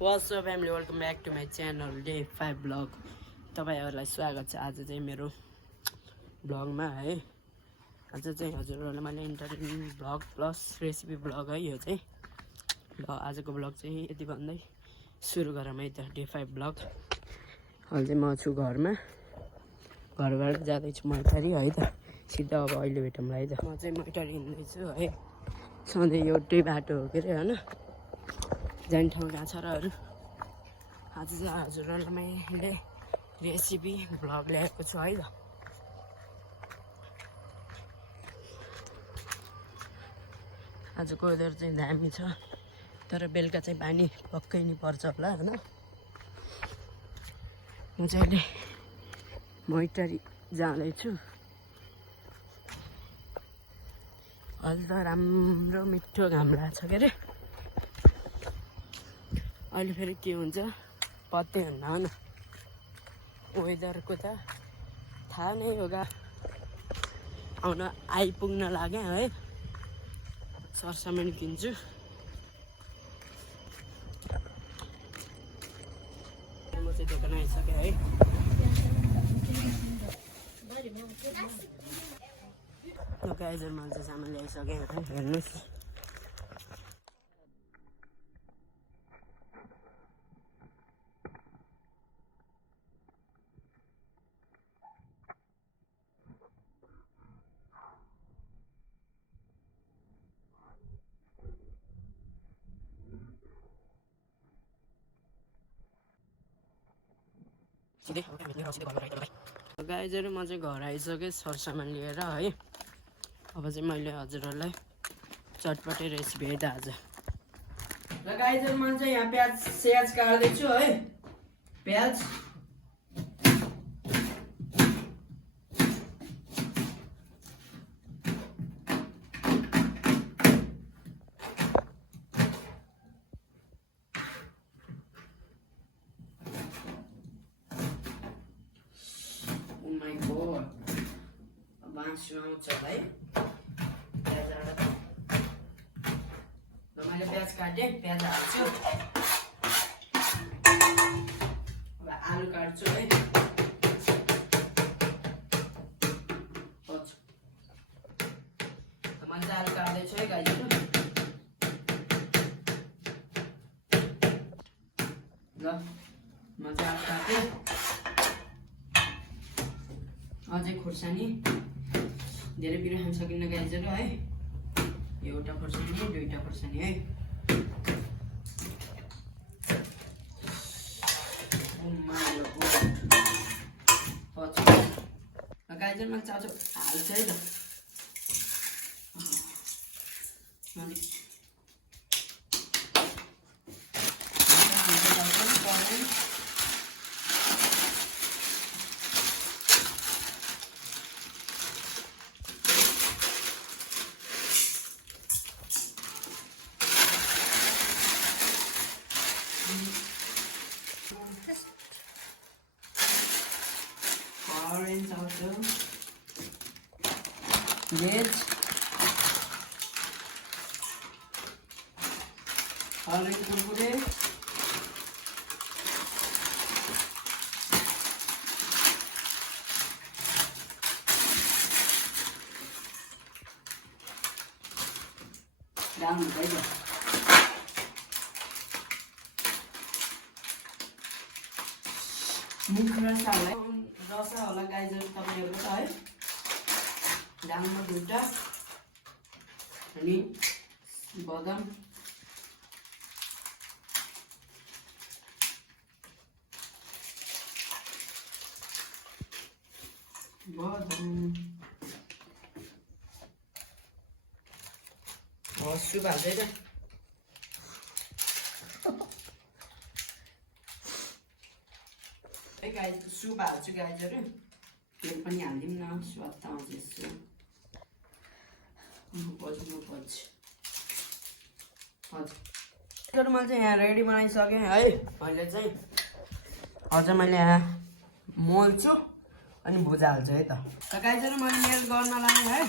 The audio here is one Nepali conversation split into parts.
What's up family, welcome back to my channel Day 5 vlog. तपाईहरुलाई स्वागत छ आज चाहिँ मेरो भ्लगमा है। आज चाहिँ हजुरहरुलाई मैले entertainment vlog plus recipe vlog है यो चाहिँ। ल आजको भ्लग चाहिँ यति भन्दै सुरु गरौँ है त डे 5 भ्लग। अहिले चाहिँ म छु घरमा। घरबाट जाँदै छु मैटारी है त। सिधा अब अहिले भेटौँला है त। म चाहिँ मैटारी हिँड्दै छु है। सधैँ एउटै बाटो हो के रे हैन। जाने ठाउँ कहाँ छ र अरू। आज चाहिँ हजुरहरुलाई मैले रेसिपी भ्लग ल्याएको छु है त। आजको वेदर चाहिँ दामी छ, तर बेलुका चाहिँ पानी पक्कै नि पर्छ होला हैन। म चाहिँ अहिले मैटारी जाँदैछु। अहिले त राम्रो मिठो घाम लाग्छ के रे। अहिले फेरि के हुन्छ पत्तै हुन्न हैन। वेदरको त थाहा नै होगा। आउन आइपुग्न लाग्यो है। सरसामान किन्छु। म चाहिँ दोकान आइसकेँ है। गाइजहरु मैले चाहिँ सामान ल्याइसकेँ हेर्नुस्। गाइजहरु म चाहिँ घर आइसकेँ सरसामान लिएर है। अब चाहिँ मैले हजुरहरुलाई चटपटे रेसिपी है त आज। र गाइजहरु म चाहिँ यहाँ प्याज काट्दै छु है। प्याज आउँछ है। मैले प्याज काटेँ, प्याज हाल्छु। अब आलु काट्छु है। मैले आलु काट्दैछु है गाइजहरु। ल म चाहिँ आलु काटेँ। अझै खुर्सानी धेरै बिरो खान सकिन्न गाइजहरु है। एउटा खुर्सानी दुईटा खुर्सानी है। गाइजहरु मैले चाउचाउ हाल्छु है त। Orange also, veg, orange kurkure, down the table. रसा होला गाइजहरु तपाईहरुको त है। दालमा दुईटा अनि बदाम हस्सु भाल्दै त। गाइज सुप हाल्छु गाइजहरु। तेल पनि हाल्दिम न, स्वाद त आउँछ यसो। हजुर मैले चाहिँ यहाँ रेडी बनाइसकेँ है। अहिले चाहिँ अझ मैले यहाँ मोल्छु अनि भुजा हाल्छु है त। गाइजहरु मैले मेल्ट गर्न लाग्यो है।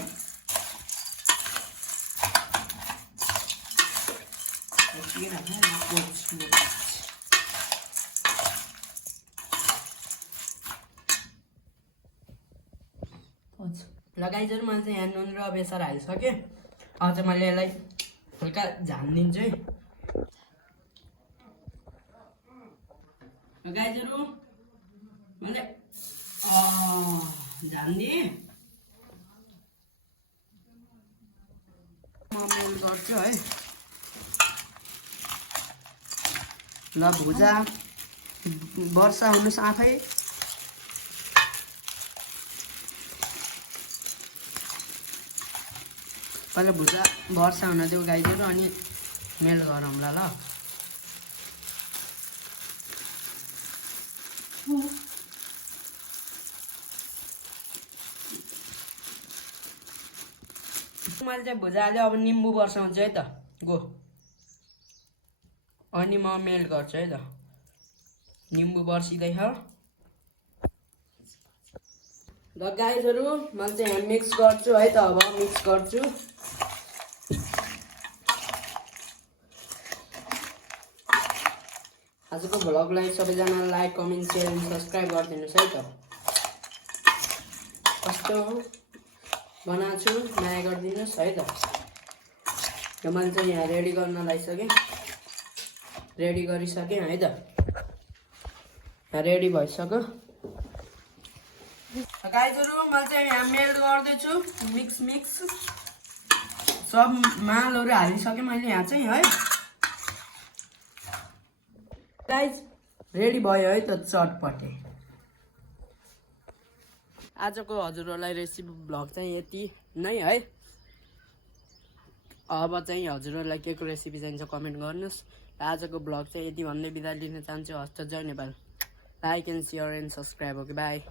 र गाइजहरू मैले चाहिँ यहाँ नुन र बेसार हालिसकेँ। अब चाहिँ मैले यसलाई हल्का झानिदिन्छु है। र गाइजहरू मैले झानिदिएँ। म मेल गर्छु है। ल भुजा वर्षा हुनुहोस् आफै। पहिला भुजा वर्षा हुन देऊ गाइजहरू, अनि मेल गरौँला ल। मैले चाहिँ भुजा हाल्यो। अब निम्बु बर्साउँछु है त। गो अनि म मेल्ट गर्छु है त। निम्बु बर्सिँदैछ। र गाइजहरू मैले चाहिँ यहाँ मिक्स गर्छु है त। अब मिक्स गर्छु। आजको भ्लगलाई सबैजना like comment share and subscribe गरिदिनुहोस् है त। कस्तो बनाएको छु माया गरिदिनुहोस् है त। र मैले चाहिँ यहाँ रेडी गर्न लागिसकेँ। रेडी गरिसकेँ है त। रेडी भइसक्यो। गाइजहरू मैले चाहिँ यहाँ मेल्ट गर्दैछु। मिक्स सब मालहरू हालिसकेँ मैले यहाँ चाहिँ है। गाइज रेडी भयो है त चटपटे। आजको हजुरहरूलाई रेसिपी भ्लग चाहिँ यति नै है। अब चाहिँ हजुरहरूलाई के को रेसिपी चाहिन्छ कमेन्ट गर्नुहोस्। र आजको भ्लग चाहिँ यति भन्दै बिदा लिन चाहन्छु। हस्त जय Nepal. Like and share and subscribe. Okay by.